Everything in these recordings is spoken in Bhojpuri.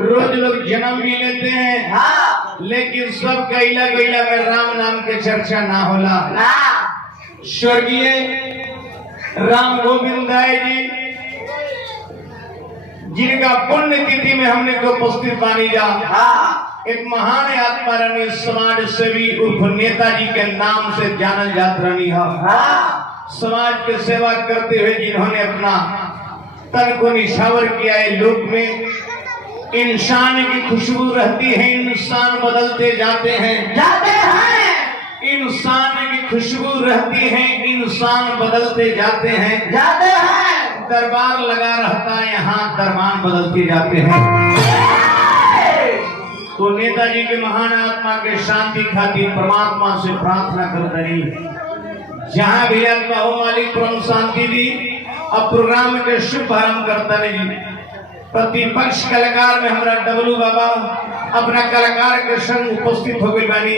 रोज लोग जन्म भी लेते हैं, लेकिन सब कैला कैला में राम नाम के चर्चा ना होला। स्वर्गीय राम गोविंद राय जी, जिनका पुण्य तिथि में हमने को उपस्थित मानी जा, एक महान आत्मा रानी समाज सेवी उर्फ नेताजी के नाम से जानल जात रानी है। समाज के सेवा करते हुए जिन्होंने अपना तन को निछावर किया है। लोक में इंसान की खुशबू रहती है, इंसान बदलते जाते हैं इंसान की खुशबू रहती है, इंसान बदलते जाते हैं दरबार लगा रहता है, यहाँ दरबान बदलते जाते हैं। तो नेताजी के महान आत्मा के शांति खातिर परमात्मा से प्रार्थना करता रही, जहाँ भी आत्मा हो मालिक परम शांति दी। अब प्रोग्राम के शुभारंभ करता रही। प्रतिपक्ष कलाकार में हमारा डबलू बाबा अपना कलाकार के संग उपस्थित हो गई बानी।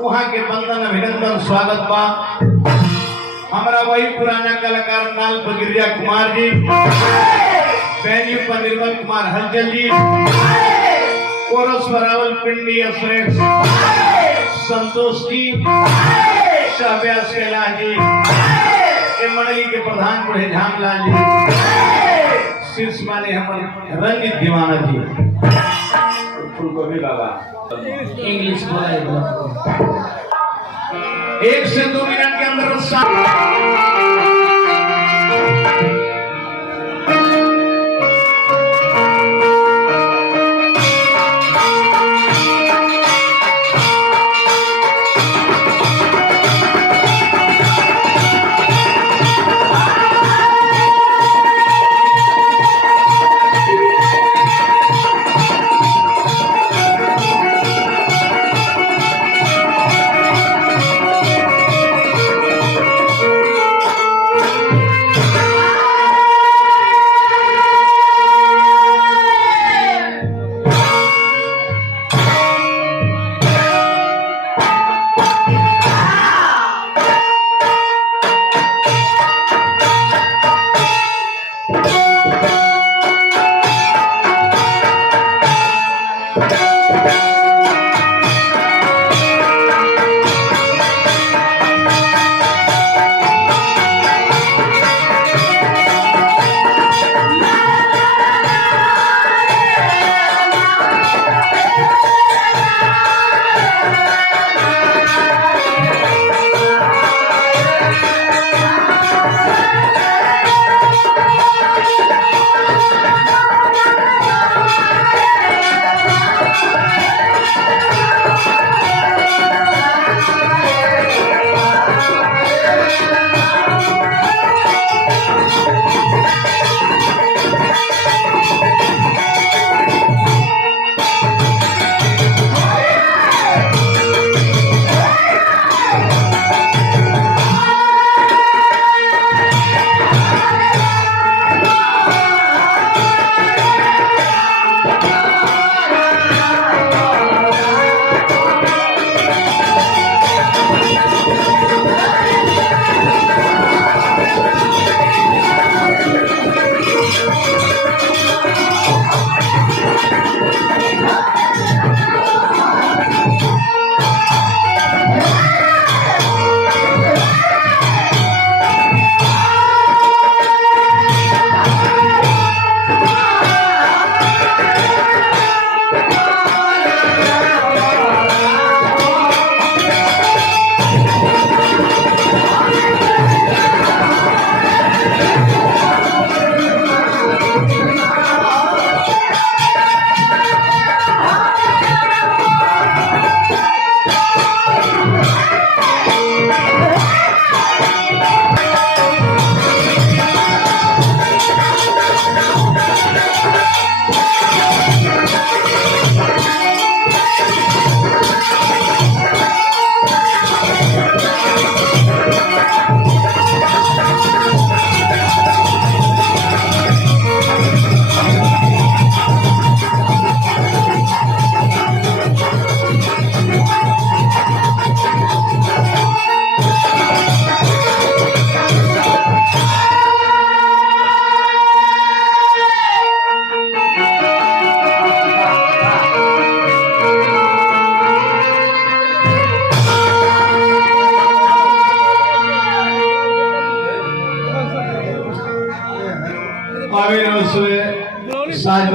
वहाँ के बंदन अभिनंदन स्वागत बा। हमारा वही पुराना कलाकार नाल पर गिरिजा कुमार जी, वेन्यू पर निर्मल कुमार हलचल जी, कोरस पर रावल पिंडी अश्रेष संतोष जी, शाहब्यास कैलाश जी, मंडली के प्रधान बूढ़े झामलाल जी, शीर्ष माने हमारे रंजित दीवाना जी, फूलगोभी बाबा इंग्लिश बोला 1 से 2 मिनट के अंदर कावेरी साज